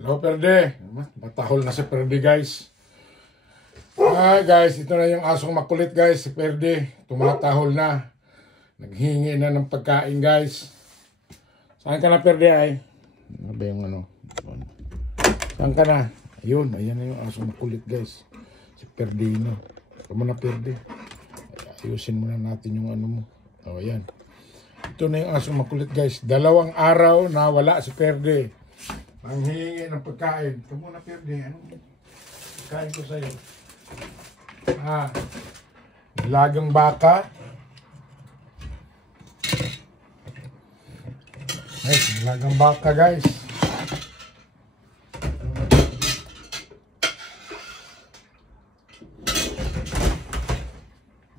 Hello, Perde. Matahol na si Perde, guys. Hi, guys. Ito na yung asong makulit, guys. Si Perde. Tumatahol na. Naghingi na ng pagkain, guys. Saan ka na, Perde, ay? Ano ba yung ano? Saan ka na? Ayun. Ayan na yung asong makulit, guys. Si Perdino. Kamu na, Perde. Ayusin muna natin yung ano mo. O, ayan. Ito na yung asong makulit, guys. 2 araw na wala si Perde. Ang hihingi ng pagkain. Ito muna, Perde. Anong pagkain ko sa'yo? Nilagang baka. Guys, nilagang baka, guys.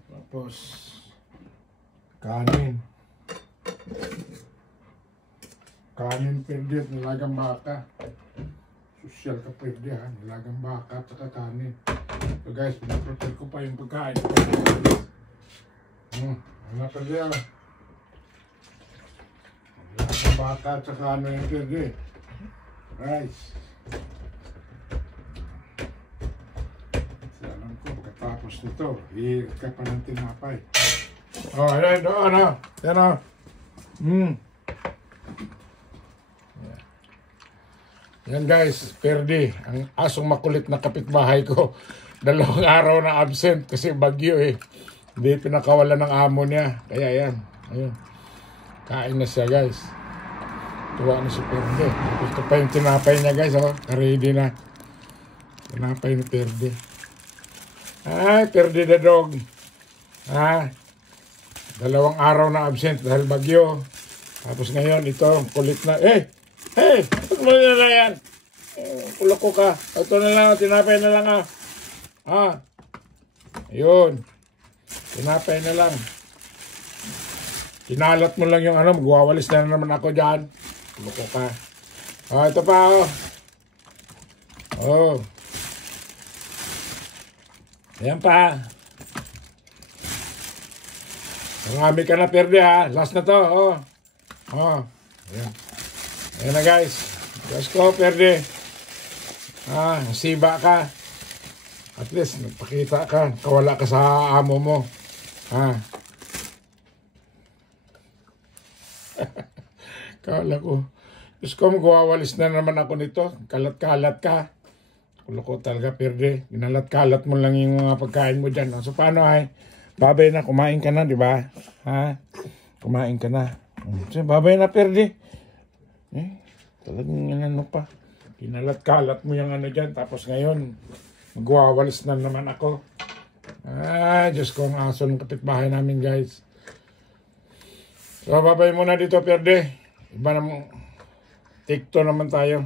Tapos, kanin. Kanin, Perde, at nilagang baka. Social ka, Perde, ha? Nilagang baka at saka kanin. So guys, pinaprepare ko pa yung pagkain. Ano, Perde, ha? Nilagang baka at saka ano yung Perde. Rice. Alam ko, pagkatapos nito, hihirit ka pa ng tinapay. Oh, ayan, doon, ha? Yan, ha? Yan guys, Perde, ang asong makulit na kapitbahay ko. 2 araw na absent kasi bagyo eh. Hindi pinakawalan ng amo niya. Kaya yan, ayun. Kain na siya guys. Tuwa na si Perde. Gusto pa yung tinapay niya guys, oh. Ready na. Tinapay ni Perde. Ay, Perde the dog. 2 araw na absent dahil bagyo. Tapos ngayon, ito, kulit na. Hey! Huwag mo na yan. Kulok ko ka. Ito na lang. Tinapay na lang Ayun. Tinapay na lang. Kinalat mo lang yung ano. Magwawalis na naman ako dyan. Kulok ko ka. Ito pa Ayan pa. Marami ka na, Perde, ha. Last na to. Ayan. Ayan na guys. Diyos ko, Perde. Nasiba ka. At least, nagpakita ka. Kawala ka sa amo mo. Kawala ko. Diyos ko, magwawalis na naman ako nito. Kalat-kalat ka. Kulo ko talaga, Perde. Ginalat-kalat mo lang yung mga pagkain mo dyan. So, paano ay? Babay na, kumain ka na, di ba? Kumain ka na. So, babay na, Perde. Talagang ano pa. Kinalat-kalat mo yung ano dyan. Tapos ngayon, magwawalis na naman ako. Diyos ko, ang aso ng kapitbahay namin, guys. So, babay muna dito, Perde. Iba naman, TikTok naman tayo.